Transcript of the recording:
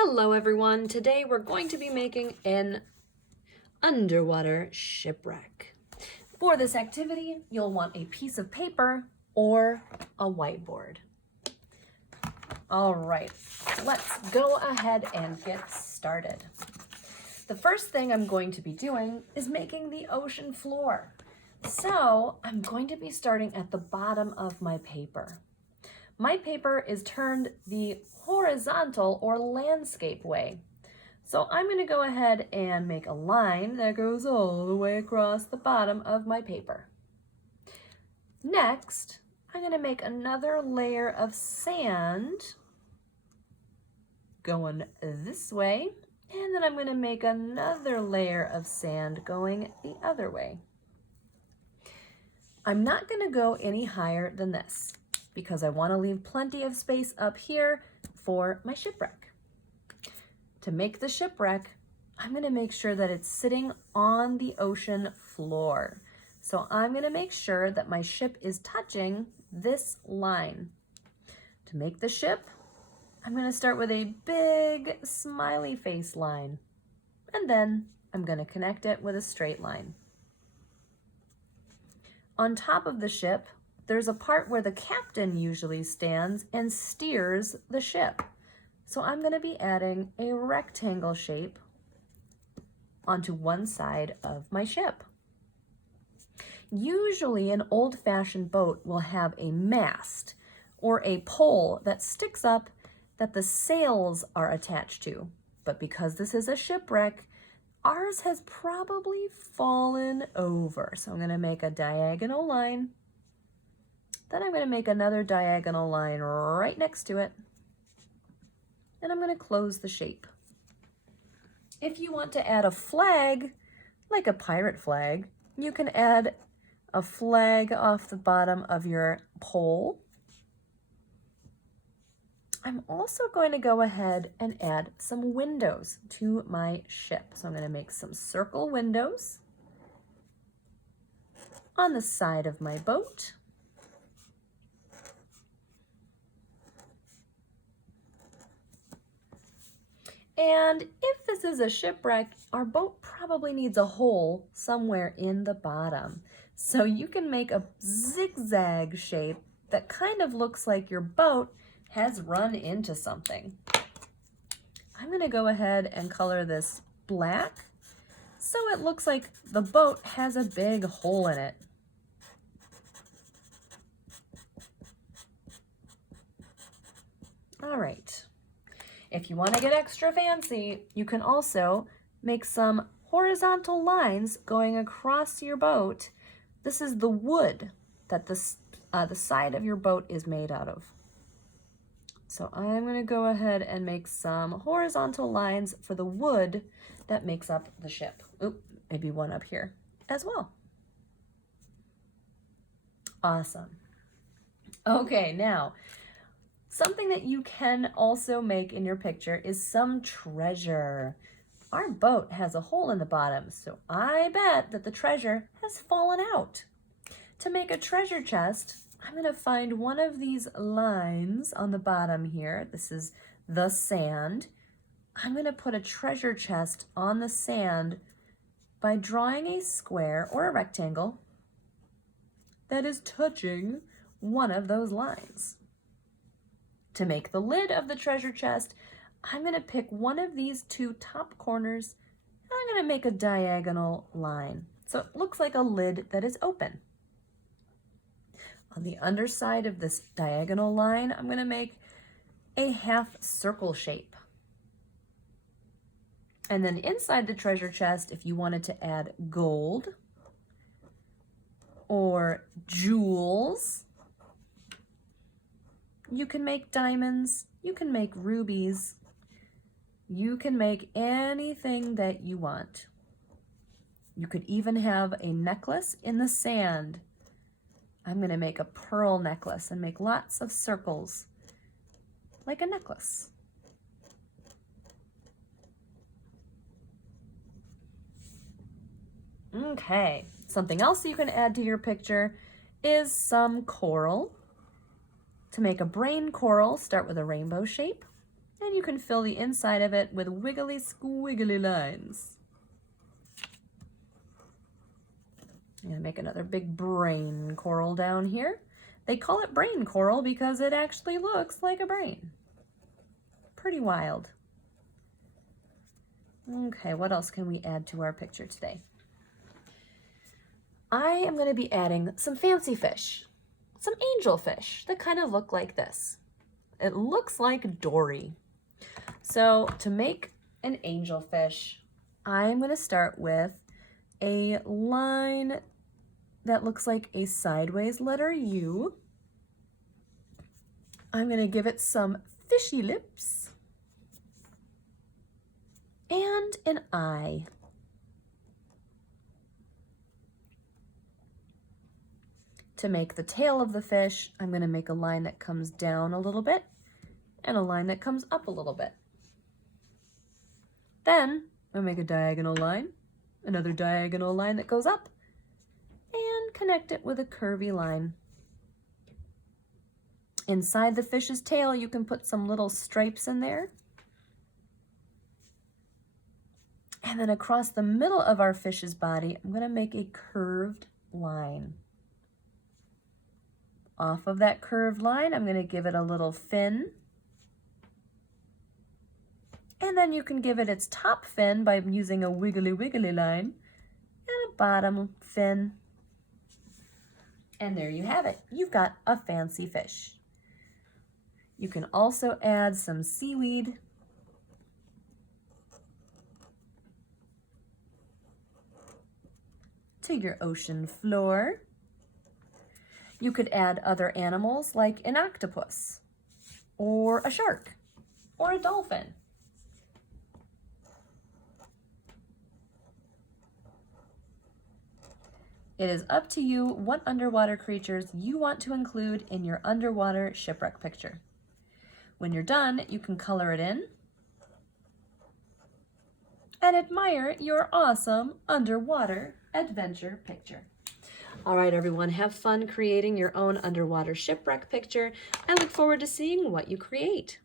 Hello everyone, today we're going to be making an underwater shipwreck. For this activity, you'll want a piece of paper or a whiteboard. All right, let's go ahead and get started. The first thing I'm going to be doing is making the ocean floor. So I'm going to be starting at the bottom of my paper. My paper is turned the horizontal or landscape way. So I'm going to go ahead and make a line that goes all the way across the bottom of my paper. Next, I'm going to make another layer of sand going this way, and then I'm going to make another layer of sand going the other way. I'm not going to go any higher than this, because I want to leave plenty of space up here for my shipwreck. To make the shipwreck, I'm going to make sure that it's sitting on the ocean floor. So I'm going to make sure that my ship is touching this line. To make the ship, I'm going to start with a big smiley face line, and then I'm going to connect it with a straight line. On top of the ship, there's a part where the captain usually stands and steers the ship. So I'm going to be adding a rectangle shape onto one side of my ship. Usually an old-fashioned boat will have a mast or a pole that sticks up that the sails are attached to. But because this is a shipwreck, ours has probably fallen over. So I'm going to make a diagonal line. Then I'm going to make another diagonal line right next to it. And I'm going to close the shape. If you want to add a flag, like a pirate flag, you can add a flag off the bottom of your pole. I'm also going to go ahead and add some windows to my ship. So I'm going to make some circle windows on the side of my boat. And if this is a shipwreck, our boat probably needs a hole somewhere in the bottom. So you can make a zigzag shape that kind of looks like your boat has run into something. I'm going to go ahead and color this black so it looks like the boat has a big hole in it. All right. If you want to get extra fancy, you can also make some horizontal lines going across your boat. This is the wood that the side of your boat is made out of. So I'm going to go ahead and make some horizontal lines for the wood that makes up the ship. Oop, maybe one up here as well. Awesome. Okay, now, something that you can also make in your picture is some treasure. Our boat has a hole in the bottom, so I bet that the treasure has fallen out. To make a treasure chest, I'm going to find one of these lines on the bottom here. This is the sand. I'm going to put a treasure chest on the sand by drawing a square or a rectangle that is touching one of those lines. To make the lid of the treasure chest, I'm going to pick one of these two top corners and I'm going to make a diagonal line. So it looks like a lid that is open. On the underside of this diagonal line, I'm going to make a half circle shape. And then inside the treasure chest, if you wanted to add gold or jewels, you can make diamonds, you can make rubies, you can make anything that you want. You could even have a necklace in the sand. I'm going to make a pearl necklace and make lots of circles like a necklace. Okay, something else you can add to your picture is some coral. To make a brain coral, start with a rainbow shape. And you can fill the inside of it with wiggly squiggly lines. I'm gonna make another big brain coral down here. They call it brain coral because it actually looks like a brain. Pretty wild. Okay, what else can we add to our picture today? I am going to be adding some fancy fish, some angelfish that kind of look like this. It looks like Dory. So to make an angelfish, I'm going to start with a line that looks like a sideways letter U. I'm going to give it some fishy lips and an eye. To make the tail of the fish, I'm going to make a line that comes down a little bit and a line that comes up a little bit. Then I'll make a diagonal line, another diagonal line that goes up, and connect it with a curvy line. Inside the fish's tail, you can put some little stripes in there. And then across the middle of our fish's body, I'm going to make a curved line. Off of that curved line, I'm going to give it a little fin. And then you can give it its top fin by using a wiggly wiggly line and a bottom fin. And there you have it. You've got a fancy fish. You can also add some seaweed to your ocean floor. You could add other animals like an octopus, or a shark, or a dolphin. It is up to you what underwater creatures you want to include in your underwater shipwreck picture. When you're done, you can color it in and admire your awesome underwater adventure picture. All right, everyone, have fun creating your own underwater shipwreck picture. I look forward to seeing what you create.